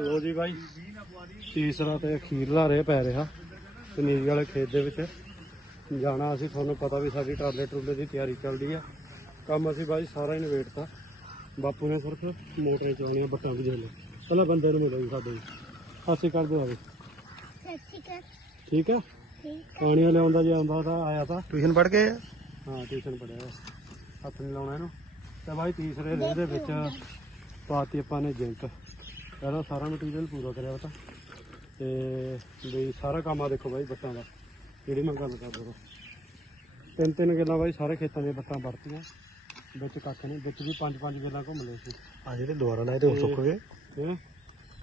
ਲੋ ਜੀ ਬਾਈ। ਤੀਸਰਾ ਤੇ ਅਖੀਰਲਾ ਰੇ ਪੈ ਰਿਹਾ ਪਨੀਰੀ ਵਾਲੇ ਖੇਤ ਦੇ ਵਿੱਚ। ਜਾਣਾ ਅਸੀਂ ਤੁਹਾਨੂੰ ਪਤਾ ਵੀ ਸਾਡੀ ਟਰਾਲੇ ਟਰੂਲੇ ਦੀ ਤਿਆਰੀ ਚੱਲਦੀ ਆ। ਕੰਮ ਅਸੀਂ ਬਾਈ ਸਾਰਾ ਹੀ ਨਵੇੜਤਾ ਬਾਪੂ ਨੇ ਸਿਰਫ ਮੋਟਰਾਂ ਚਲਾਉਣੀਆਂ ਬੱਟਾਂ ਵੀ ਦੇ ਲਓ ਪਹਿਲਾਂ ਬੰਦੇ ਨੂੰ ਮਿਲੋ ਜੀ ਸਾਡੇ। ਅਸੀਂ ਕਰ ਦਿਓ ਆਵੇ ਠੀਕ ਹੈ ਠੀਕ ਆ। ਪਾਣੀਆਂ ਲਿਆਉਂਦਾ ਜੇ ਆਉਂਦਾ ਤਾਂ ਆਇਆ ਤਾਂ। ਟਿਊਸ਼ਨ ਪੜ ਕੇ ਹਾਂ ਟਿਊਸ਼ਨ ਪੜਿਆ ਵਾ। ਹੱਥ ਨਹੀਂ ਲਾਉਣਾ ਇਹਨੂੰ। ਤੇ ਬਾਈ ਤੀਸਰੇ ਰੇ ਦੇ ਵਿੱਚ ਪਾਤੀ ਆਪਾਂ ਨੇ ਜਿੰਕ। ਪਹਿਲਾਂ ਸਾਰਾ ਮਟੀਰੀਅਲ ਪੂਰਾ ਕਰਿਆ ਵਾ ਤਾਂ ਤੇ ਵੀ ਸਾਰਾ ਕੰਮ ਆ ਦੇਖੋ ਬਾਈ ਬੱਟਾਂ ਦਾ। ਜਿਹੜੀ ਮੈਂ ਗੱਲ ਕਰਦਾ ਵਾ। ਤਿੰਨ ਤਿੰਨ ਗੱਲਾਂ ਬਾਈ ਸਾਰੇ ਖੇਤਾਂ ਦੀਆਂ ਬੱਟਾਂ ਵਰਤੀਆਂ। ਵਿੱਚ ਕੱਖ ਨਹੀਂ ਵਿੱਚ ਵੀ ਪੰਜ ਪੰਜ ਗੱਲਾਂ ਘੁੰਮ ਲਏ ਸੀ। ਆ ਜਿਹੜੇ ਦੁਆਰਾ ਲਾਏ ਤੇ ਉਹ ਸੁੱਕ ਗਏ। ਹੈਂ।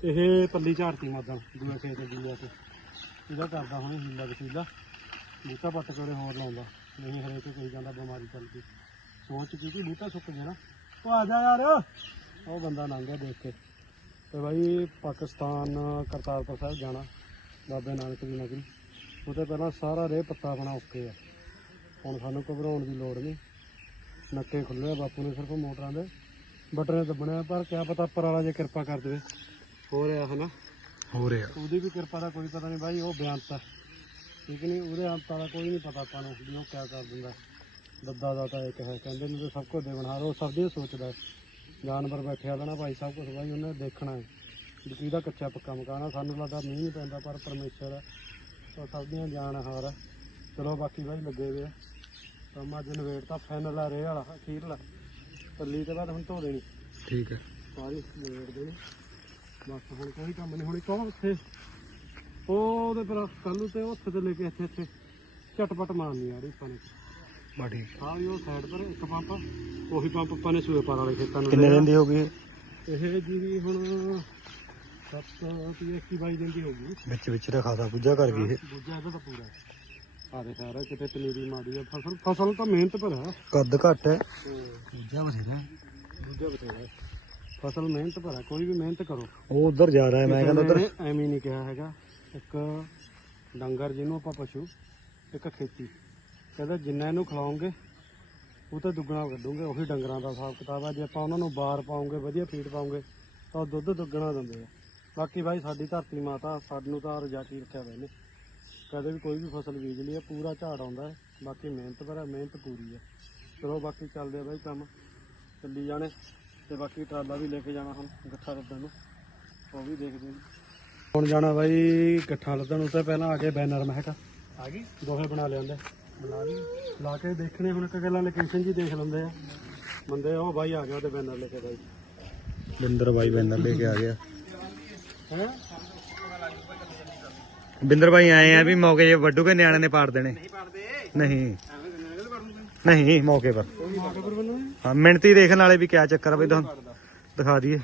ਇਹ ਪੱਲੀ ਝਾੜਤੀ ਮਾਦਾਂ ਦੂਆ ਖੇਤ ਦੀ ਲਿਆ ਕੇ ਇਹਦਾ ਕਰਦਾ ਹੁਣ ਹੀਲਾ ਵਸੀਲਾ। ਬੂਟਾ ਪੱਟ ਕੇ ਉਰੇ ਹੋਰ ਲਾਉਂਦਾ। ਨਹੀਂ ਹਰੇ ਤੇ ਕੋਈ ਜਾਂਦਾ ਬਿਮਾਰੀ ਚੱਲ ਗਈ। ਸੋਚ ਕੀ ਕਿ ਬੂਟਾ ਸੁੱਕ ਗਿਆ ਨਾ। ਉਹ ਆ ਜਾ ਯਾਰ। ਉਹ ਬੰਦਾ ਲੰਘ ਗਿਆ ਦੇਖ ਕੇ। ਤੇ ਬਾਈ ਪਾਕਿਸਤਾਨ ਕਰਤਾਰਪੁਰ ਸਾਹਿਬ ਜਾਣਾ ਬਾਬੇ ਨਾਨਕ ਦੀ ਨਗਰੀ। ਉਹਦੇ ਪਹਿਲਾਂ ਸਾਰਾ ਰੇ ਪੱਤਾ ਬਣਾ ਓਕੇ ਆ। ਹੁਣ ਸਾਨੂੰ ਘਬਰਾਉਣ ਦੀ ਲੋੜ ਨਹੀਂ। ਨੱਕੇ ਖੁੱਲੇ ਬਾਪੂ ਨੇ ਸਿਰਫ ਮੋਟਰਾਂ ਦੇ ਬਟਨੇ ਦੱਬਣੇ ਪਰ ਕਿਆ ਪਤਾ ਉੱਪਰ ਵਾਲਾ ਜੇ ਕਿਰਪਾ ਕਰ ਦੇਵੇ। ਹੋ ਰਿਹਾ ਹਨਾ? ਹੋ ਰਿਹਾ। ਉਹਦੀ ਵੀ ਕਿਰਪਾ ਦਾ ਕੋਈ ਪਤਾ ਨਹੀਂ ਬਾਈ ਉਹ ਬਿਆਨਤ ਹੈ ਠੀਕ ਨਹੀਂ ਉਹਦੇ ਅੰਤਾਂ ਦਾ ਕੋਈ ਨਹੀਂ ਪਤਾ ਆਪਾਂ ਨੂੰ ਵੀ ਉਹ ਕਿਆ ਕਰ ਦਿੰਦਾ। ਦੱਦਾ ਦਾ ਤਾਂ ਇੱਕ ਹੈ ਕਹਿੰਦੇ ਨੇ ਸਭ ਕੁਝ ਦੇਵਨਹਾਰ ਉਹ ਸਭ ਦੀ ਸੋਚਦਾ। ਜਾਨਵਰ ਬੈਠਿਆ ਲੈਣਾ ਭਾਈ ਸਭ ਕੁਝ ਬਾਈ ਉਹਨੇ ਦੇਖਣਾ ਹੈ ਵੀ ਕਿਹਦਾ ਕੱਚਾ ਪੱਕਾ ਮਕਾਨ ਆ ਸਾਨੂੰ ਲੱਗਦਾ ਮੀਂਹ ਨਹੀਂ ਪੈਂਦਾ ਪਰ ਪਰਮੇਸ਼ਰ ਉਹ ਸਭ ਦੀਆਂ ਜਾਨਹਾਰ ਹੈ ਚਲੋ ਬਾਕੀ ਬਾਈ ਲੱਗੇ ਹੋਏ ਆ। ਕੰਮ ਅੱਜ ਨਵੇੜ ਤਾਂ ਫਾਈਨਲ ਆ ਰੇ ਵਾਲਾ ਅਖੀਰਲਾ ਪੱਲੀ ਤੇ ਬਾਅਦ ਹੁਣ ਧੋ ਦੇਣੀ ਠੀਕ ਹੈ। ਸਾਰੀ ਨਵੇੜ ਦੇਣੀ ਬਸ ਹੁਣ ਕੋਈ ਕੰਮ ਨਹੀਂ ਹੁਣ ਕੌਣ ਉੱਥੇ। ਉਹ ਉਹਦੇ ਪਰ ਕੱਲੂ ਤੇ ਉੱਥੇ ਤੇ ਲੈ ਕੇ ਇੱਥੇ ਇੱਥੇ। ਝਟਪਟ ਮਾਰਨੀ ਆ ਰਹੀ ਨੇ ਬਾ ਠੀਕ ਹਾਂ। ਵੀ ਉਹ ਸਾਈਡ ਪਰ ਇੱਕ ਪੰਪ। ਉਹੀ ਪੰਪ ਆਪਾਂ ਨੇ ਸੂਏ ਪਾਰ ਵਾਲੇ ਖੇਤਾਂ ਨੂੰ ਕਿੰਨੇ ਲਿਆ। ਦਿਨ ਦੀ ਹੋ ਗਈ? ਇਹ ਜੀਰੀ ਹੁਣ 7 ਤੇ 21 22 ਦਿਨ ਦੀ ਹੋ ਗਈ। ਵਿੱਚ ਵਿੱਚ ਤਾਂ ਖਾਸਾ ਪੁੱਜਾ ਕਰ ਗਈ ਇਹ। ਦੂਜਾ ਇਹਦਾ ਤਾਂ ਪੂਰਾ। ਆ ਦੇ ਸਾਰਾ ਕਿਤੇ ਪਨੀਰੀ ਮਾੜੀ ਆ। ਫਸਲ ਫਸਲ ਤਾਂ ਮਿਹਨਤ ਪਰ ਹੈ। ਕੱਦ ਘੱਟ ਹੈ। ਦੂਜਾ ਬਥੇਰਾ ਦੂਜਾ ਬਥੇਰਾ ਹੈ। ਫਸਲ ਮਿਹਨਤ ਪਰ ਹੈ ਕੋਈ ਵੀ ਮਿਹਨਤ ਕਰੋ। ਉਹ ਉਧਰ ਜਾ ਰਿਹਾ ਹੈ ਮੈਂ ਕਹਿੰਦਾ ਉਧਰ। ਕਿਸੇ ਨੇ ਐਵੇਂ ਨਹੀਂ ਕਿਹਾ ਹੈਗਾ। ਇੱਕ ਡੰਗਰ ਜਿਹਨੂੰ ਆਪਾਂ ਪਸ਼ੂ ਇੱਕ ਖੇਤੀ। ਕਹਿੰਦਾ ਜਿੰਨਾ ਇਹਨੂੰ ਖਿਲਾਓਗੇ ਉਹ ਤਾਂ ਦੁੱਗਣਾ ਕੱਢੋਗੇ ਉਹੀ ਡੰਗਰਾਂ ਦਾ ਹਿਸਾਬ ਕਿਤਾਬ ਆ। ਜੇ ਆਪਾਂ ਉਹਨਾਂ ਨੂੰ ਬਾਰ ਪਾਉਂਗੇ ਵਧੀਆ ਫੀਡ ਪਾਉਂਗੇ ਤਾਂ ਉਹ ਦੁੱਧ ਦੁੱਗਣਾ ਦਿੰਦੇ ਆ। ਬਾਕੀ ਭਾਈ ਸਾਡੀ ਧਰਤੀ ਮਾਤਾ ਸਾਨੂੰ ਤਾਂ ਰਜਾਕੀ ਰੱਖਿਆ ਹੋਇਆ ਨੇ ਕਦੇ ਵੀ ਕੋਈ ਵੀ ਫਸਲ ਬੀਜ ਲਈ ਆ ਪੂਰਾ ਝਾੜ ਆਉਂਦਾ ਹੈ। ਬਾਕੀ ਮਿਹਨਤ ਪਰ ਮਿਹਨਤ ਪੂਰੀ ਹੈ ਚਲੋ ਬਾਕੀ ਚੱਲਦੇ ਆ ਬਾਈ ਕੰਮ। ਚੱਲੀ ਜਾਣੇ। ਤੇ ਬਾਕੀ ਟਰਾਲਾ ਵੀ ਲੈ ਕੇ ਜਾਣਾ ਹੁਣ ਗੱਠਾ ਰੱਦਣ ਨੂੰ। ਉਹ ਵੀ ਦੇਖਦੇ ਹੁਣ ਜਾਣਾ ਬਾਈ ਗੱਠਾ ਲੱਦਣ ਉੱਤੇ ਪਹਿਲਾਂ ਆ ਕੇ ਬੈਨਰ ਮਹਿਕ। ਆ ਗਈ? ਦੋਹੇ ਬਣਾ ਲਿਆਂਦੇ। ਲਈ। ਲਾ ਕੇ ਦੇਖਣੇ ਹੁਣ ਇੱਕ ਗੱਲਾਂ ਲੋਕੇਸ਼ਨ ਜੀ ਦੇਖ ਲੈਂਦੇ ਆ। ਬੰਦੇ ਉਹ ਬਾਈ ਆ ਗਿਆ ਉਹਦੇ ਬੈਨਰ ਲੈ ਕੇ ਬਾਈ। ਬਿੰਦਰ ਬਾਈ ਬੈਨਰ ਲੈ ਕੇ ਆ ਗਿਆ। ਹੈ? ਬਿੰਦਰ ਬਾਈ ਆਏ ਆ ਵੀ ਮੌਕੇ ਜੇ ਵੱਡੂ ਕੇ ਨਿਆਣੇ ਨੇ ਪਾੜ ਦੇਣੇ। ਨਹੀਂ ਨਹੀਂ। ਮੌਕੇ ਪਰ। ਹਾਂ ਮਿੰਟੀ ਦੇਖਣ ਵਾਲੇ ਵੀ ਕਿਆ ਚੱਕਰ ਆ ਬਈ ਤੁਹਾਨੂੰ ਦਿਖਾ ਦਈਏ।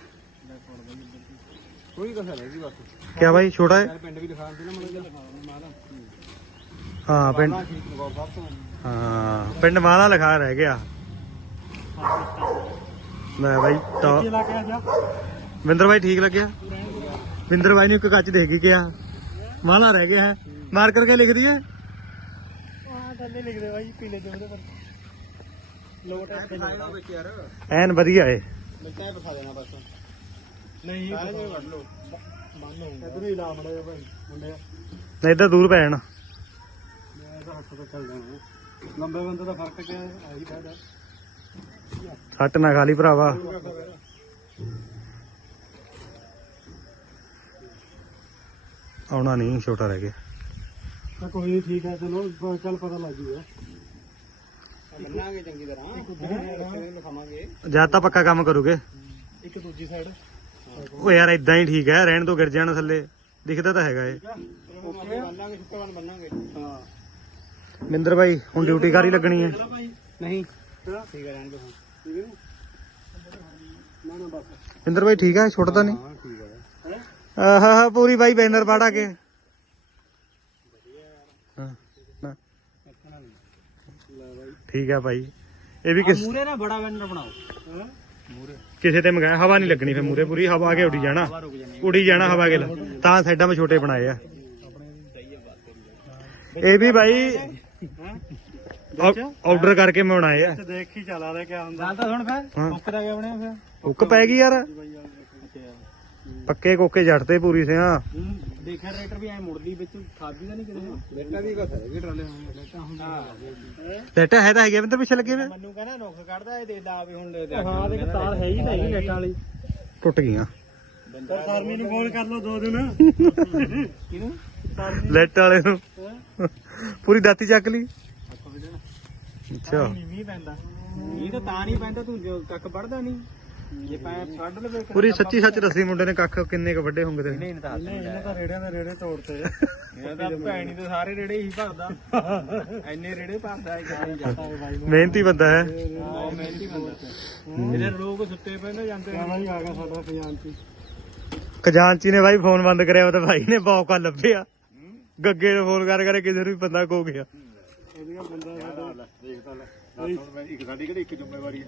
ਕੋਈ ਕਸਰ ਹੈ ਜੀ ਬਸ। ਕਿਆ ਬਾਈ ਛੋਟਾ ਹੈ ਪਿੰਡ ਵੀ ਦਿਖਾ ਦਿੰਦੇ ਨਾ ਮਤਲਬ ਮਾਲਾ ਹਾਂ ਪਿੰਡ ਤੋਂ ਹਾਂ ਪਿੰਡ ਮਾਲਾ ਲਿਖਾ ਰਹਿ ਗਿਆ। ਲੈ ਬਾਈ ਤਾਂ ਬਿੰਦਰ ਬਾਈ ਠੀਕ ਲੱਗਿਆ? ਬਿੰਦਰ ਬਾਈ ਨੇ ਇੱਕ ਕੱਚ ਦੇਖ ਕੇ ਕਿਹਾ। ਮਾਲਾ ਰਹਿ ਗਿਆ ਹੈ। ਮਾਰ ਕਰਕੇ ਲਿਖ ਦਈਏ। ਆਹ ਥੱਲੇ ਲਿਖਦੇ ਬਾਈ ਪੀਲੇ ਦੇ ਉਹਦੇ ਪਰ ਲੋਟ ਐਨ ਵਧੀਆ ਏ। ਮਿਲਤਾ ਹੈ ਬਸਾ ਦੇਣਾ ਬਸ। ਨਹੀਂ ਸਾਰੇ ਨੂੰ ਵੱਢ ਮੰਨ ਲਓ ਇਧਰ ਹੀ ਲਾ ਮੜਾ ਭਾਈ ਮੁੰਡੇ ਨਹੀਂ ਇੱਧਰ ਦੂਰ ਪੈ ਜਾਣਾ। ਮੈਂ ਤਾਂ ਹੱਥ ਤੋਂ ਚੱਲ ਜਾਣਾ। ਲੰਬੇ ਬੰਦੇ ਦਾ ਫ਼ਰਕ ਕਿਆ ਹੈ ਆਹੀ ਫਾਇਦਾ। ਹੱਟ ਨਾ ਖਾਲੀ ਭਰਾਵਾ। ਆਉਣਾ ਨਹੀਂ ਛੋਟਾ ਰਹਿ ਗਿਆ। ਤਾਂ ਕੋਈ ਨਹੀਂ ਠੀਕ ਹੈ ਚਲੋ ਚੱਲ ਪਤਾ ਲੱਗ ਜੂਗਾ। ਚੰਗੀ ਤਰ੍ਹਾਂ। ਲਿਖਾਵਾਂਗੇ ਜਦ ਤਾਂ ਪੱਕਾ ਕੰਮ ਕਰੋਗੇ। ਇੱਕ ਦੂਜੀ ਸਾਈਡ ਉਹ ਯਾਰ ਇਦਾਂ ਹੀ ਠੀਕ ਹੈ ਰਹਿਣ ਤੋਂ ਗਿਰ ਜਾਣਾ ਥੱਲੇ। ਦਿਖਦਾ ਤਾਂ ਹੈਗਾ ਏ ਓਕੇ ਬੰਨਾਂਗੇ ਸ਼ੁਕਰਵਾਰ ਬੰਨਾਂਗੇ ਹਾਂ। ਬਿੰਦਰ ਬਾਈ ਹੁਣ ਡਿਊਟੀ ਕਾਰੀ ਲੱਗਣੀ ਹੈ। ਨਹੀਂ। ਠੀਕ ਹੈ ਰਹਿਣ ਦੋ ਠੀਕ ਹੈ? ਨਾ ਨਾ ਬਸ ਬਿੰਦਰ ਬਾਈ ਠੀਕ ਹੈ ਛੋਟਾ ਤਾਂ ਨਹੀਂ? ਹਾਂ ਠੀਕ ਹੈ। ਆਹਾ ਪੂਰੀ ਬਾਈ ਬੈਨਰ ਪਾੜਾ ਕੇ। ਹਾਂ, ਨਾ, ਲੈ ਬਾਈ ਠੀਕ ਹੈ ਭਾਈ। ਇਹ ਵੀ ਕਿਸ ਮੂਰੇ ਨਾ ਬੜਾ ਬੈਨਰ ਬਣਾਓ। ਹਾਂ? ਮੂਰੇ ਕਿਸੇ ਤੇ ਮੰਗਾਇਆ ਹਵਾ ਨਹੀਂ ਲੱਗਣੀ ਫੇ ਮੂਰੇ ਪੂਰੀ ਹਵਾ ਆ ਕੇ ਉੱਡੀ ਜਾਣਾ। ਉੱਡੀ ਜਾਣਾ ਹਵਾ ਕੇ ਤਾਂ ਸਾਈਡਾਂ 'ਚ ਛੋਟੇ ਬਣਾਏ ਆ। ਇਹ ਵੀ ਭਾਈ ਆਰਡਰ ਕਰਕੇ ਮੈਂ ਬਣਾਏ ਆ। ਤੇ ਦੇਖ ਹੀ ਚਲਾ ਰਿਹਾ ਕਿਆ ਹੁੰਦਾ। ਗੱਲ ਤਾਂ ਸੁਣ ਫਿਰ ਹਾਂ। ਮੁੱਕ ਦਾ ਗਿਆ ਬਣਿਆ ਫਿਰ। ਹੁੱਕ ਪੈ ਗਈ ਯਾਰ। ਪੱਕੇ ਕੋਕੇ ਜੱਟ ਤੇ ਪੂਰੀ ਸਿਆ। ਦੇਖਿਆ ਟਰੈਕਟਰ ਵੀ ਐ ਮੁੜਦੀ ਵਿੱਚ ਖਾਦੀ ਤਾਂ ਨਹੀਂ ਕਿਤੇ। ਬੇਟਾ ਦੀ ਬਸ ਹੈਗੀ ਟਰਾਲੇ ਲੈਟਾ ਹੈ। ਤਾਂ ਹੈਗੇ ਬਿੰਦਰ ਪਿੱਛੇ ਲੱਗੇ ਵੇ ਮੈਨੂੰ ਕਹਿੰਦਾ ਨੁਕਸ ਕੱਢਦਾ ਇਹ ਦੇ ਦਾ ਵੀ ਹੁਣ ਹਾਂ ਦੇਖ ਤਾਰ ਹੈ ਹੀ ਤਾਂ ਹੈਗੀ ਲੈਟਾਂ ਵਾਲੀ। ਟੁੱਟ ਗਈਆਂ। ਸਰ ਸਰਮੀ ਨੂੰ ਫੋਨ ਕਰ ਲਓ ਦੋ ਦਿਨ। ਕਿਹਨੂੰ? ਲੈਟ ਵਾਲੇ ਨੂੰ। ਪੂਰੀ ਦਾਤੀ ਚੱਕ ਲਈ। ਅੱਛਾ। ਨਹੀਂ ਮੀਂਹ ਪੈਂਦਾ। ਇਹ ਤਾਂ ਤਾਂ ਨਹੀਂ ਪੈਂਦਾ ਤੂੰ ਜੋ ਕੱਖ ਵੜਦਾ ਨਹੀਂ। ਜੇ ਪੈ ਕੱਢ ਲਵੇ ਪੂਰੀ ਸੱਚੀ ਸੱਚ ਦੱਸੀ ਮੁੰਡੇ ਨੇ ਕੱਖ ਕਿੰਨੇ ਕ ਵੱਡੇ ਹੋਣਗੇ ਤੇ ਨਹੀਂ ਤਾਂ ਇਹਨਾਂ ਤਾਂ ਰੇੜਿਆਂ ਦੇ ਰੇੜੇ ਤੋੜਤੇ। ਇਹਨਾਂ ਤਾਂ ਭੈਣੀ ਦੇ ਸਾਰੇ ਰੇੜੇ ਹੀ ਭਰਦਾ। ਐਨੇ ਰੇੜੇ ਭਰਦਾ ਇੱਕ ਨਹੀਂ ਜਾਂਦਾ ਬਾਈ ਮਿਹਨਤੀ ਬੰਦਾ ਹੈ। ਬਹੁਤ ਮਿਹਨਤੀ ਬੰਦਾ। ਇਹਦੇ ਲੋਕ ਸੁੱਤੇ ਪਏ ਨੇ ਜਾਂਦੇ ਆ ਗਿਆ ਸਾਡਾ ਖਜ਼ਾਨਚੀ। ਖਜ਼ਾਨਚੀ ਨੇ ਬਾਈ ਫੋਨ ਬੰਦ ਕਰਿਆ ਉਹਦੇ ਭਾਈ ਨੇ ਬੌਕਾ ਲੱਭਿਆ। ਗੱਗੇ ਨੂੰ ਫੋਨ ਕਰ ਕਰ ਕਿਸੇ ਨੂੰ ਵੀ ਬੰਦਾ ਕੋ ਗਿਆ। ਇਹਦੀਆਂ ਬੰਦਾ ਸਾਡਾ ਦੇਖ ਤਾਂ ਲੈ ਹੁਣ ਮੈਂ ਇੱਕ ਸਾਡੀ ਕਿਹੜੀ ਇੱਕ ਜ਼ਿੰਮੇਵਾਰੀ ਹੈ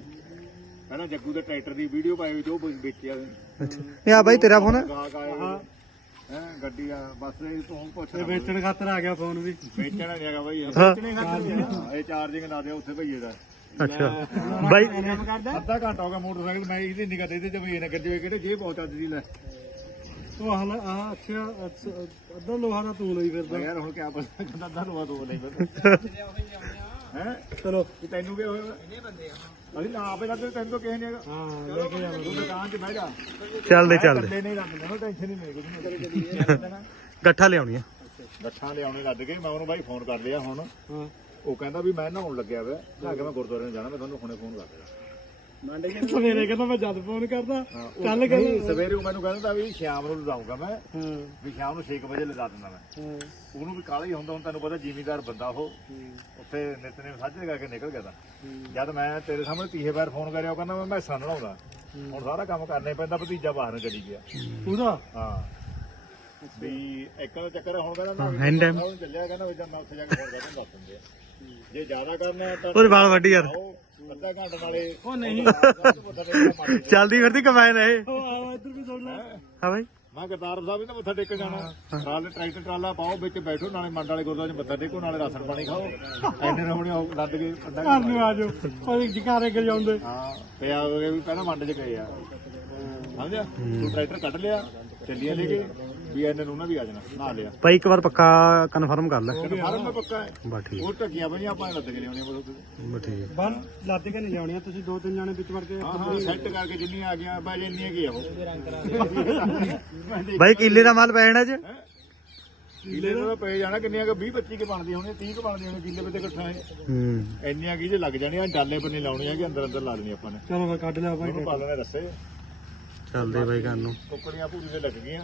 ਪਹਿਲਾਂ ਜੱਗੂ ਦੇ ਟਰੈਕਟਰ ਦੀ ਵੀਡੀਓ ਪਾਈ ਹੋਈ ਤੇ ਉਹ ਵੇਚਿਆ ਅੱਛਾ। ਇਹ ਆ ਬਾਈ ਤੇਰਾ ਫੋਨ? ਗਾਹਕ ਆਏ ਹੈ। ਗੱਡੀ ਆ ਬਸ ਇਹ ਤੂੰ ਪੁੱਛ ਇਹ ਵੇਚਣ ਖਾਤਰ ਆ ਗਿਆ ਫੋਨ ਵੀ। ਵੇਚਣਾ ਨਹੀਂ ਹੈਗਾ ਬਾਈ। ਇਹ। ਹਾਂ ਹਾਂ, ਇਹ ਚਾਰਜਿੰਗ ਲਾ ਦਿਆ ਉੱਥੇ ਭਈਏ ਦਾ। ਅੱਛਾ। ਬਾਈ ਅੱਧਾ ਘੰਟਾ ਹੋ ਗਿਆ ਮੋਟਰਸਾਈਕਲ ਮੈਂ ਇਹਦੀ ਨਿਗਾਹ ਦੇ ਤੇ ਭਈਏ ਨੇ ਗੱਡੀ ਕਿਹੜੇ ਜੇ ਬਹੁਤ ਚੱਜਦੀ ਲੈ। ਉਹ ਹਲ ਆ ਅੱਛਾ ਅੱਛਾ, ਅੱਧਾ ਲੋਹਾ ਦਾ ਤੂੰ ਲਈ ਫਿਰਦਾ। ਮੈਂ ਯਾਰ ਹੁਣ ਕਿਆ ਪਤਾ ਕਹਿੰਦਾ ਅੱਧਾ ਲੋਹਾ ਦੋ ਨਹੀਂ ਪਤਾ ਹੈ? ਚਲੋ। ਕਿ ਤੈਨੂੰ ਕੀ ਹੋਇਆ? ਇਹਨੇ ਬੰਦੇ ਆ। ਅਸੀਂ ਨਾ ਆਪੇ ਲੱਗੇ ਤੈਨੂੰ ਤਾਂ ਕਿਸੇ ਨਹੀਂ ਹੈਗਾ ਹਾਂ ਲੈ ਕੇ ਜਾਵਾਂ ਤੂੰ ਦੁਕਾਨ 'ਚ ਬਹਿ ਜਾ। ਚੱਲਦੇ ਚੱਲਦੇ। ਇਕੱਲੇ ਨਹੀਂ ਰੱਖਦੇ ਨਾ ਟੈਨਸ਼ਨ ਨਹੀਂ ਮੇਰੀ ਕੁਝ ਗੱਠਾ ਲਿਆਉਣੀ ਆ ਗੱਠਾਂ ਲਿਆਉਣੇ ਲੱਗ ਗਏ ਮੈਂ ਉਹਨੂੰ ਬਾਈ ਫੋਨ ਕਰ ਲਿਆ ਹੁਣ। ਹਾਂ। ਉਹ ਕਹਿੰਦਾ ਵੀ ਮੈਂ ਨਹਾਉਣ ਲੱਗਿਆ ਵਾ। ਨਾ ਕਿ ਮੈਂ ਗੁਰਦੁਆਰੇ ਨੂੰ ਜਾਣਾ ਮੈਂ ਤੁਹਾਨੂੰ ਹੁਣੇ ਫੋਨ ਕਰ ਕੇ ਸਵੇਰੇ ਕਹਿੰਦਾ ਮੈਂ ਜਦ ਫੋਨ ਕਰਦਾ ਕੱਲ ਨਹੀਂ ਸਵੇਰੇ ਉਹ ਮੈਨੂੰ ਕਹਿੰਦਾ ਵੀ ਸ਼ਾਮ ਨੂੰ ਲਦਾਉਂਗਾ ਮੈਂ। ਵੀ ਸ਼ਾਮ ਨੂੰ 6 ਵਜੇ ਲਦਾ ਦਿੰਦਾ ਮੈਂ। ਉਹਨੂੰ ਵੀ ਕਾਲਾ ਹੀ ਹੁੰਦਾ ਹੁਣ ਤੈਨੂੰ ਪਤਾ ਜ਼ਿਮੀਦਾਰ ਬੰਦਾ ਉਹ। ਉੱਥੇ ਨਿਤਨੇ ਸਾਜਰੇ ਕਰਕੇ ਨਿਕਲ ਗਿਆ ਤਾਂ। ਜਦ ਮੈਂ ਤੇਰੇ ਸਾਹਮਣੇ ਤੀਹੇ ਵਾਰ ਫੋਨ ਕਰਿਆ ਉਹ ਕਹਿੰਦਾ ਮੈਂ ਮੈਸਾਂ ਨਲਾਉਂਦਾ ਹੁਣ ਸਾਰਾ ਕੰਮ ਕਰਨਾ ਪੈਂਦਾ ਭਤੀਜਾ ਬਾਹਰ ਨੂੰ ਚਲੀ ਗਿਆ। ਉਹਦਾ? ਹਾਂ। ਵੀ ਇੱਕ ਦਾ ਚੱਕਰ ਹੁਣ ਕਹਿੰਦਾ time। ਹੁਣ ਚੱਲਿਆ ਕਹਿੰਦਾ ਵੀ ਜਦ ਮੈਂ ਉੱਥੇ ਜਾ ਕੇ ਫੋਨ ਕਰਦਾ ਦੱਸ ਦਿੰਦੇ। ਆ ਜੇ ਜ਼ਿਆਦਾ ਕਰਨਾ ਤਾਂ ਉਹਦੇ ਵਾਲ ਵੱਡੀ ਯਾਰ। ਅੱਧਾ ਘੰਟਾ ਨਾਲੇ ਉਹ ਨਹੀਂ। ਚੱਲਦੀ ਫਿਰਦੀ ਕਮਾਇਨ ਇਹ। ਉਹ ਆ ਇੱਧਰ ਵੀ ਸੁਣ ਲੈ। ਹਾਂ ਬਾਈ। ਮੈਂ ਕਰਤਾਰ ਸਾਹਿਬ ਵੀ ਤਾਂ ਮੱਥਾ ਟੇਕਣ ਜਾਣਾ। ਟਰਾਲੇ ਟਰੈਕਟਰ ਟਰਾਲਾ ਪਾਓ ਵਿੱਚ ਬੈਠੋ ਨਾਲੇ ਮੰਡ ਵਾਲੇ ਗੁਰਦੁਆਰੇ 'ਚ ਮੱਥਾ ਟੇਕੋ ਨਾਲੇ ਰਾਸ਼ਨ ਪਾਣੀ ਖਾਓ। ਐਨੇ ਰੋਣੇ ਲੱਦ ਕੇ ਅੱਧਾ ਘਰ ਨੂੰ ਆ ਜਾਓ। ਉਹ ਜਿਕਾਰੇ ਕਰ ਜਾਂਦੇ ਹਾਂ ਤੇ ਆ ਗਏ ਵੀ ਪਹਿਲਾਂ ਮੰਡ 'ਚ ਗਏ ਆ। ਸਮਝਿਆ? ਤੂੰ ਟਰੈਕਟਰ ਕੱਢ ਲਿਆ ਚੱਲੀਆਂ ਲੈ ਕੇ। ਵੀ ਐਨੇ ਨੂੰ ਨਾ ਵੀ ਆ ਜਾਣਾ ਨਹਾ ਲਿਆ। ਬਾਈ ਇੱਕ ਵਾਰ ਪੱਕਾ ਕਨਫਰਮ ਕਰ ਲੈ। ਫਾਰਮ ਮੈਂ ਪੱਕਾ ਹੈ। ਬਾ ਠੀਕ। ਉਹ ਟੱਕੀਆਂ ਬਣੀਆਂ ਆਪਾਂ ਨੇ ਲੱਦ ਕੇ ਲਿਆਉਣੀਆਂ ਬਸ ਉੱਥੇ। ਬਾ ਠੀਕ। ਬੰਨ ਲੱਦ ਕੇ ਨਹੀਂ ਜਾਣੀਆਂ ਤੁਸੀਂ ਦੋ ਤਿੰਨ ਜਾਣੇ ਵਿੱਚ ਵੜ ਕੇ ਹਾਂ ਹਾਂ ਸੈੱਟ ਕਰਕੇ ਜਿੰਨੀਆਂ ਆ ਗਈਆਂ ਬਾਈ ਇੰਨੀਆਂ ਕੀ ਆ ਉਹ? ਬਾਈ ਕਿੱਲੇ ਦਾ ਮਾਲ ਪੈ ਜਾਣਾ ਚ ਕਿੱਲੇ ਦਾ ਪਏ ਜਾਣਾ ਕਿੰਨੀਆਂ ਕਿ 20 25 ਕੇ ਬਣਦੀਆਂ ਹੋਣੀਆਂ 30 ਕੇ ਬਣਦੀਆਂ ਹੋਣੀਆਂ ਕਿੱਲੇ ਵਿੱਚ ਇਕੱਠਾ ਹੈ ਹੂੰ। ਇੰਨੀਆਂ ਕੀ ਜੇ ਲੱਗ ਜਾਣੀਆਂ ਡਾਲੇ ਨਹੀਂ ਲਾਉਣੀਆਂ ਕਿ ਅੰਦਰ ਅੰਦਰ ਲਾ ਦੇਣੀ ਆਪਾਂ ਨੇ। ਚਲੋ ਮੈਂ ਕੱਢ ਲਿਆ ਭਾਈ। ਉਹਨੂੰ ਪਾਲਣੇ ਦੱਸੇ ਚੱਲਦੇ ਬਾਈ ਕੰਨ ਨੂੰ। ਕੁੱਕੜੀਆਂ ਪੂਰੀ ਤੇ ਲੱਗ ਗਈਆਂ।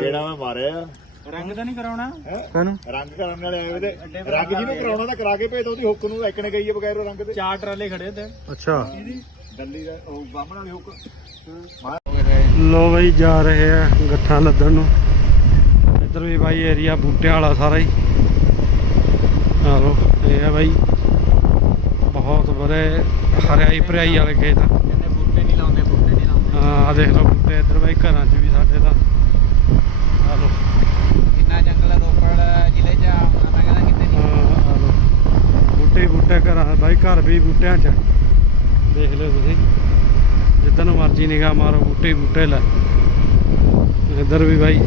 ਜਿਹੜਾ ਮੈਂ ਮਾਰਿਆ। ਰੰਗ ਤਾਂ ਨਹੀਂ ਕਰਾਉਣਾ? ਹੈ? ਕਾਨੂੰ ਰੰਗ ਕਰਨ ਵਾਲੇ ਆਏ ਉਹਦੇ ਰੰਗ ਜਿਹਨੂੰ ਕਰਾਉਣਾ ਤਾਂ ਕਰਾ ਕੇ ਭੇਜ ਦੋ ਉਹਦੀ ਹੁੱਕ ਨੂੰ ਇੱਕ ਨੇ ਗਈ ਹੈ ਬਗੈਰ ਰੰਗ ਦੇ। ਚਾਰ ਟਰਾਲੇ ਖੜੇ ਤੇ ਅੱਛਾ। ਡੱਲੀ ਦਾ ਉਹ ਬਾਹਮਣ ਵਾਲੀ ਹੁੱਕ। ਲੋ ਬਾਈ ਜਾ ਰਹੇ ਆ ਗੱਠਾਂ ਲੱਦਣ ਨੂੰ। ਇੱਧਰ ਵੀ ਬਾਈ ਏਰੀਆ ਬੂਟਿਆਂ ਵਾਲਾ ਸਾਰਾ ਹੀ। ਆਲੋ ਇਹ ਆ ਬਾਈ। ਬਹੁਤ ਬੜੇ ਹਰਿਆਈ ਭਰਿਆਈ ਵਾਲੇ ਖੇਤ ਆ ਕਹਿੰਦੇ ਬੂਟੇ ਨਹੀਂ ਲਾਉਂਦੇ ਬੂਟੇ ਨਹੀਂ ਆਹ ਦੇਖ ਲਓ ਬੂਟੇ ਇੱਧਰ ਬਾਈ ਘਰਾਂ 'ਚ ਵੀ ਸਾਡੇ ਤਾਂ। ਆਲੋ ਕਿੰਨਾ ਜੰਗਲ ਰੋਪੜ ਜ਼ਿਲ੍ਹੇ 'ਚ ਮੈਂ ਕਹਿੰਦਾ ਕਿਤੇ ਹਾਂ ਆਲੋ ਬੂਟੇ ਹੀ ਬੂਟੇ ਘਰਾਂ ਬਾਈ ਘਰ ਵੀ ਬੂਟਿਆਂ 'ਚ। ਆ। ਦੇਖ ਲਿਓ ਤੁਸੀਂ। ਜਿੱਦਾਂ ਨੂੰ ਮਰਜ਼ੀ ਨਿਗਾਹ ਮਾਰੋ ਬੂਟੇ ਬੂਟੇ ਲੈ। ਇੱਧਰ ਵੀ ਬਾਈ।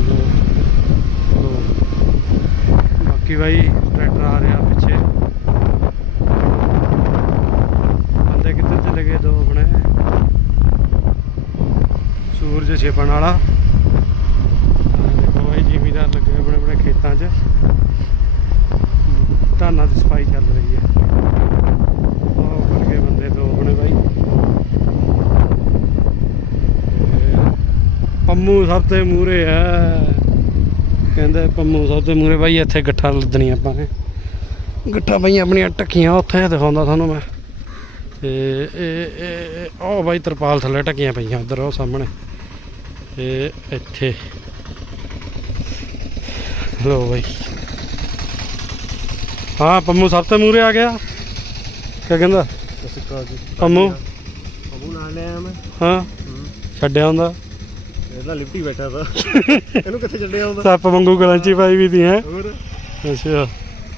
ਲਓ। ਲਓ। ਬਾਕੀ ਬਾਈ ਟਰੈਕਟਰ ਆ ਰਿਹਾ ਪਿੱਛੇ। ਬੰਦੇ ਕਿੱਧਰ ਚਲੇ ਗਏ ਦੋ ਆਪਣੇ? ਸੂਰਜ ਛਿਪਣ ਵਾਲਾ। ਦੇਖੋ ਬਾਈ, ਜ਼ਿਮੀਦਾਰ ਲੱਗੇ ਆਪਣੇ ਆਪਣੇ ਖੇਤਾਂ 'ਚ। ਧਾਨਾਂ ਦੀ ਸਫ਼ਾਈ ਚੱਲ ਰਹੀ ਹੈ। ਉਹ ਕਰਕੇ ਬੰਦੇ ਦੋ ਆਪਣੇ ਬਾਈ। ਪੰਮੂ ਸਭ ਤੋਂ ਮੂਰੇ ਹੈ। ਕਹਿੰਦੇ ਪੰਮੂ ਸਭ ਤੋਂ ਮੂਰੇ ਬਾਈ ਇੱਥੇ ਗੱਠਾਂ ਲੱਦਣੀਆਂ ਆਪਾਂ ਨੇ। ਗੱਠਾਂ ਬਈਆਂ ਆਪਣੀਆਂ ਟੱਕੀਆਂ ਉੱਥੇ ਦਿਖਾਉਂਦਾ ਤੁਹਾਨੂੰ ਮੈਂ। ਤੇ ਇਹ ਉਹ ਬਾਈ ਤਰਪਾਲ ਥੱਲੇ ਟਕੀਆਂ ਪਈਆਂ ਉਧਰ ਉਹ ਸਾਹਮਣੇ। ਤੇ ਇੱਥੇ। ਲੋ ਬਾਈ। ਹਾਂ ਪੰਮੂ ਸਭ ਤੋਂ ਮੂਰੇ ਆ ਗਿਆ। ਕਿਆ ਕਹਿੰਦਾ? ਪੰਮੂ? ਅਬੂ ਨਾਲ ਲਿਆ ਮੈਂ। ਹਾਂ। ਛੱਡਿਆ ਹੁੰਦਾ। ਇਹਦਾ ਲਿਫਟੀ ਬੈਠਾ ਤਾ। ਇਹਨੂੰ ਕਿੱਥੇ ਛੱਡਿਆ ਹੁੰਦਾ ਸੱਪ ਵਾਂਗੂ ਗਲਾਂਚੀ ਪਾਈ ਵੀ ਤੀ ਹੈ। ਹੋਰ? ਅੱਛਾ।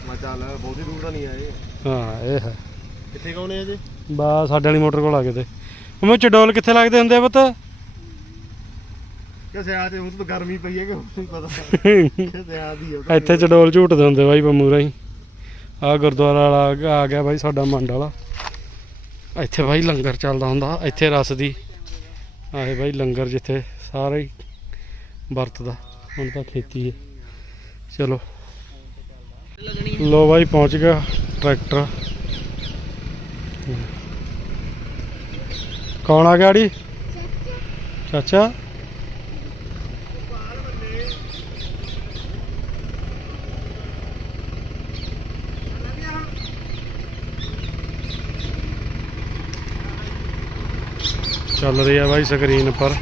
ਮੈਂ ਚੱਲ ਬਹੁਤੀ ਦੂਰ ਤਾਂ ਨਹੀਂ ਆਏ। ਹਾਂ ਇਹ ਹੈ। ਕਿੱਥੇ ਗਾਉਣੇ ਆ ਜੀ ਬਾ ਸਾਡੇ ਵਾਲੀ ਮੋਟਰ ਕੋਲ ਆ ਗਏ ਤੇ। ਉਹ ਚਡੋਲ ਕਿੱਥੇ ਲੱਗਦੇ ਹੁੰਦੇ ਆ ਪੁੱਤ? ਕਿ ਸਿਆ ਤੇ ਹੁਣ ਤਾਂ ਗਰਮੀ ਪਈ ਹੈ ਕਿ ਨਹੀਂ ਪਤਾ। ਕਿ ਸਿਆ ਦੀ ਹੈ ਇੱਥੇ ਚਡੋਲ ਝੂਟਦੇ ਹੁੰਦੇ ਬਾਈ ਪੰਮੂ ਰਾਹੀਂ। ਆ ਗੁਰਦੁਆਰਾ ਵਾਲਾ ਆ ਗਿਆ- ਆ ਗਿਆ ਬਾਈ ਸਾਡਾ ਮੰਡ ਵਾਲਾ। ਇੱਥੇ ਬਾਈ ਲੰਗਰ ਚੱਲਦਾ ਹੁੰਦਾ ਇੱਥੇ ਰਸ ਦੀ। ਆਏ ਬਾਈ ਲੰਗਰ ਜਿੱਥੇ ਸਾਰਾ ਹੀ ਵਰਤਦਾ, ਹੁਣ ਤਾਂ ਖੇਤੀ ਹੈ। ਚਲੋ। ਲੋ ਬਾਈ, ਪਹੁੰਚ ਗਿਆ ਟਰੈਕਟਰ। ਕੌਣ ਆ ਗਿਆ ਅੜੀ? ਚਾਚਾ। ਚੱਲ ਰਹੀ ਆ ਬਾਈ ਸਕਰੀਨ ਪਰ।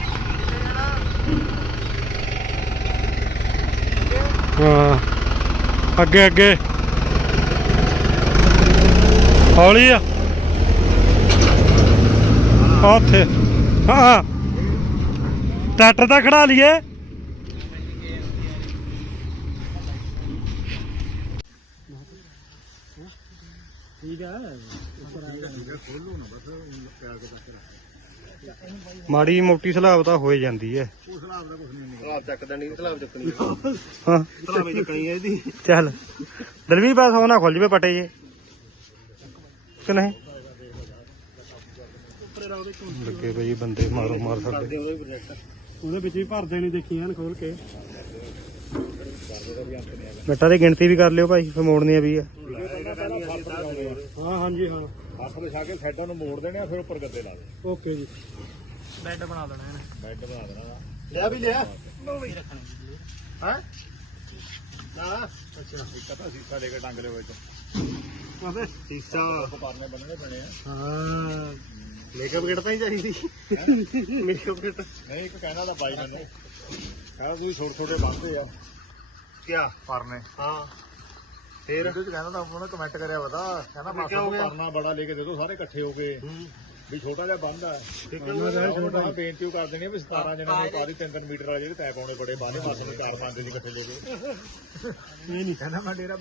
ਹਾਂ। ਅੱਗੇ ਅੱਗੇ। ਹੌਲੀ ਆ। ਉੱਥੇ। ਹਾਂ ਹਾਂ। ਟਰੈਕਟਰ ਤਾਂ ਖੜਾ ਲਈਏ। ਮਾੜੀ ਮੋਟੀ ਸਲਾਬ ਤਾਂ ਹੋਏ ਜਾਂਦੀ ਐ ਸਲਾਬ ਚੱਕਦਾ ਨਹੀਂ ਚੱਕਣੀ ਹਾਂ। ਸਲਾਬੇ ਚੱਕਣੀ ਹੈ ਇਹਦੀ। ਚੱਲ। ਦਲਵੀ ਬਸ ਹੋਣਾ ਖੁੱਲ ਜਵੇ ਪਟੇ ਜੇ। ਕਿ ਨਹੀਂ? ਲੱਗੇ ਬਈ ਬੰਦੇ ਮਾਰੋ ਮਾਰ ਸਕਦੇ। ਉਹਦੇ ਵਿੱਚ ਵੀ ਭਰਦੇ ਨਹੀਂ ਦੇਖੀ ਹਨ ਖੋਲ ਕੇ। ਮਿੱਟਾਂ ਦੀ ਗਿਣਤੀ ਵੀ ਕਰ ਲਿਓ ਭਾਈ ਫੇ ਮੋੜਨੀਆਂ ਵੀ ਆ। ਹਾਂ ਹਾਂਜੀ ਹਾਂ। ਹੱਥ ਵਿਛਾ ਕੇ ਸਾਈਡਾਂ ਨੂੰ ਮੋੜ ਦੇਣੇ ਆ ਫਿਰ ਉੱਪਰ ਗੱਦੇ ਲਾ ਦੇ। ਓਕੇ ਜੀ। ਬੈੱਡ ਬਣਾ ਦੇਣਾ। ਲਿਆ ਵੀ ਲਿਆ। ਹੈ? ਅੱਛਾ ਇੱਕ ਤਾਂ ਸੀਸਾ ਦੇ ਕੇ ਟੰਗ ਲਿਓ ਵਿੱਚ। ਆਵੇ ਸੀਸਾ। ਪਰਨੇ ਬੰਨਣੇ ਪੈਣੇ ਆ। ਹਾਂ। ਮੇਕਅਪ ਕਿਟ ਤਾਂ ਹੀ ਚਾਹੀਦੀ। Makeup kit. ਨਹੀਂ ਇੱਕ ਕਹਿਣਾ ਦਾ ਬਾਈ ਮੈਨੂੰ ਕਹਿੰਦਾ ਤੁਸੀਂ ਛੋਟੇ ਛੋਟੇ ਬੰਨਦੇ ਆ। ਕਿਆ? ਪਰਨੇ। ਹਾਂ। ਫੇਰ? ਇਹਦੇ ਚ ਕਹਿੰਦਾ ਤਾਂ ਉਹਨੇ ਕਮੈਂਟ ਕਰਿਆ ਪਤਾ। ਕਹਿੰਦਾ ਮਾਸਾ ਨੂੰ? ਪਰਨਾ ਬੜਾ ਲੈ ਕੇ ਦੇ ਦਿਓ ਸਾਰੇ ਇਕੱਠੇ ਹੋ ਕੇ। ਵੀ ਛੋਟਾ ਜਿਹਾ ਬੰਦਾ ਠੀਕ ਛੋਟਾ। ਬੇਨਤੀ ਕਰ ਦੇਣੀ ਆ ਵੀ 17 ਜਣਾਂ ਨੂੰ ਪਾਰੀ 3-3 ਮੀਟਰ ਵਾਲੇ ਜਿਹੜੇ ਤੈ ਪਾਉਣੇ ਬੜੇ ਬਾਹਲੇ ਮਾਸਾ ਨੂੰ ਚਾਰ ਪੰਜ ਦੀ ਇਕੱਠੇ ਲੈ ਕੇ ਇਹ ਨਹੀਂ। ਕਹਿੰਦਾ ਮੈਂ ਡੇਰਾ